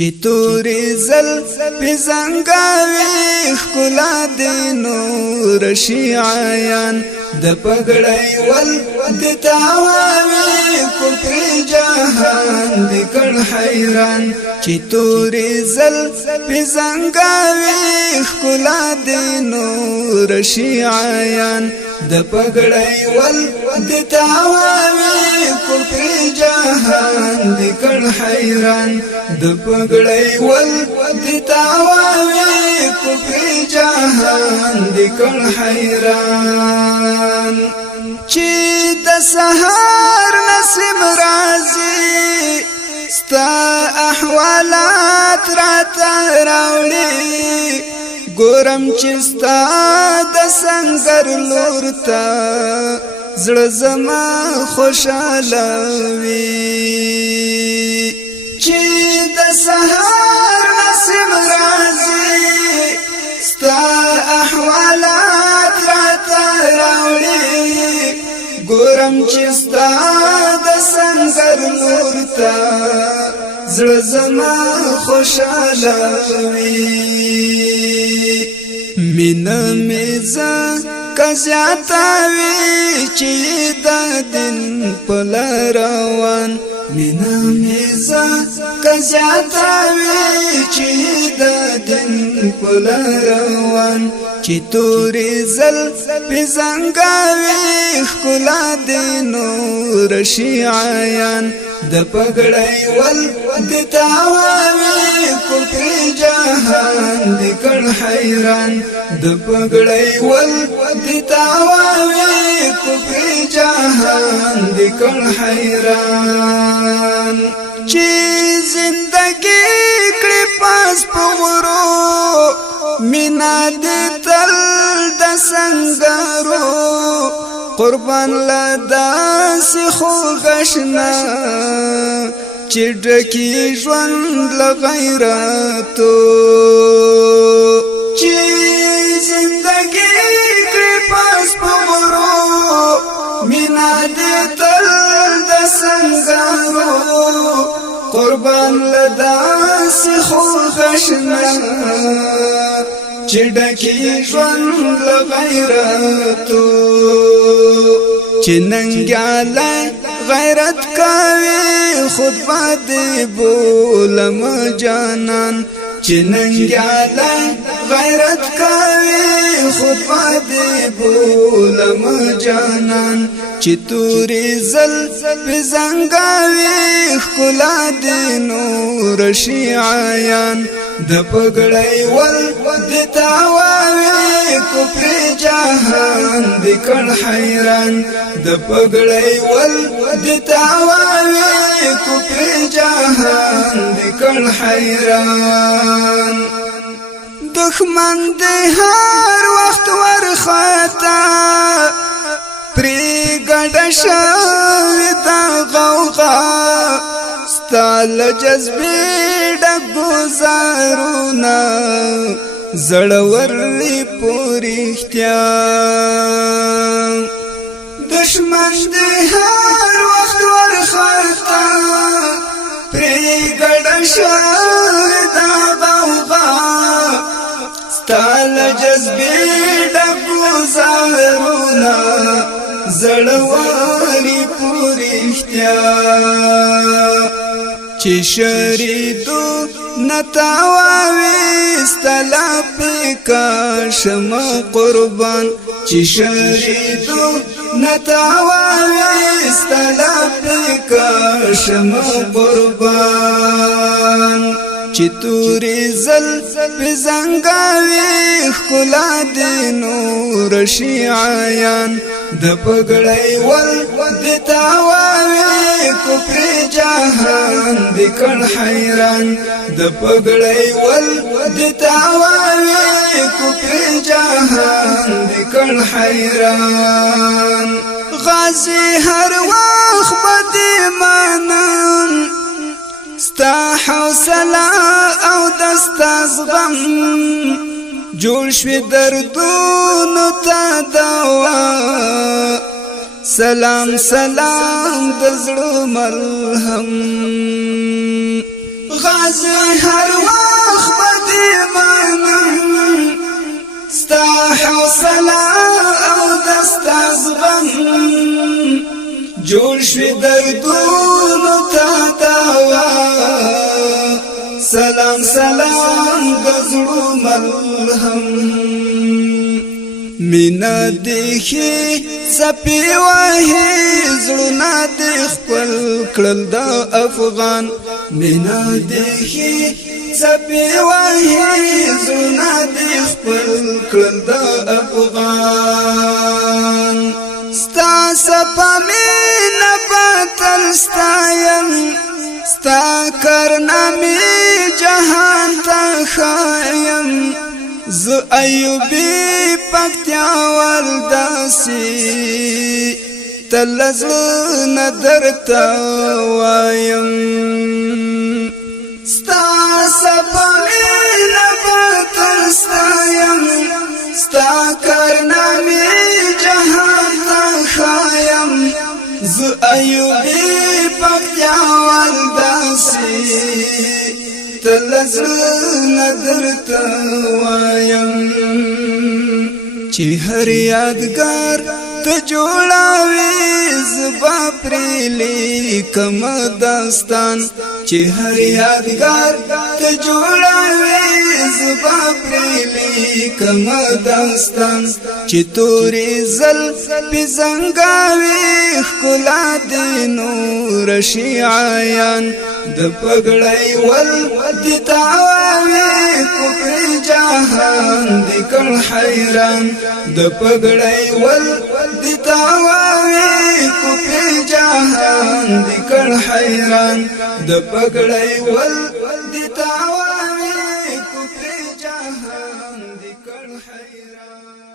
چی توری زل پی زنگاوی خکلا دی نور شیعیان د پگڑای ول دی تاواوی کفر جہان دی کڑ حیران چی توری زل پی زنگاوی خکلا دی نور شیعیان د پگڑای ول دی تاواوی کفر جہان دی کڑ حیران د پگڑای ول دی تاواوی کفر جہان دی کڑ حیران چی د سحر نسیم رازی ستا احوالات راتا راوڑی گورم چستا د سنگر لورتا زړه زما خوشاله وي چې د سحر نسیم راځي ستا احوالات راته راوړي ګورم چې ستا د سنگر لورتا زړه زما خوشاله وي مینا میزا کزیاتاوی چی دا دن پلا روان مینا میزا کزیاتاوی چی دا دن پلا روان چی توری زل پی زنگاوی خکلا دی نور شیعیان د پگڑای ول دی تاواوی کفر جہان دی کڑ حیران د پگڑای ول دی تاواوی کفر جہان دی کڑ حیران چی زندگی کڑی پاس پورو مینا دی تل د سنگارو قربان لداسی خوغشنا چی ڈکی ژوند لغیراتو چی زندگی کری پاس پورو مینا دی تل د سنگارو قربان لداسی خوغشنا چی ڈکی ژوند لغیراتو چی ننگیالا غیرت کاوی خود بادی بولم جانان چی ننگیالا غیرت کاوی خود بادی بولم جانان چی توری زل پی زنگاوی خکلا دی نور شیعیان د پگڑای ول دی تاواوی کفر جہان دی کڑ حیران د پگڑای ول دی تاواوی کفر جہان دی کڑ حیران دخمن دی ہر وقت ورخاتا پری گڑ شوی دا غوغا ستال جذبی ڈک گزارونا زڑوری پوری اختیار دشمن دی ہر وقت ورخاتا پری گڑ شوی دا غوغا ستال جذبی ڈک گزارونا زڑواری پوری اختیار چی شریدو نتاواوی استلا پی کاشم قربان چی شریدو نتاواوی استلا پی کاشم قربان چی توری زل پی زنگاوی خکلا دی نور شیعیان د پگڑای ول دی تاواوی کفر جہان دی کڑ حیران د پگڑای ول دی تاواوی کفر جہان دی کڑ حیران غازی هر وقت بدی مانن ستا حوصله او دستا زغم جوړ شوی دردونو ته دوا سلام سلام د زړه ملهم غازی هر وخت بدی منم ستا حوصله او دستا زغم جوړ شوی دردونو تا دوا سلام سلام گزړو ملهم مینا دیخی سپی وحی زړونه د خپل کړل د افغان مینا دیخی سپی وحی زړونه د خپل کړل د افغان ستا سپا مینا باطل ستایم ستا کرنامی جهان تا خایم ز ایوبی پکتیا والداسی تلزل ندرتا وایم ستا سپامی نباتر ستایم ستا کرنامی جهان تا خایم ز ایوبی پکتیا والداسی تلزل ندرتا وایم چی هر یادگار ته جوړاوي زبا پرلی کم داستان چی هر یادگار ته جوړاوي زبا پرلی کم داستان چی توري زل په زنګاوي خلا د نور شیعان د پګړای ول د تاوي کفر جهان د کل حیران د پګړای ول د تاوي کفر جهان د کل حیران د پګړای ول د تاوي کفر جهان د کل حیران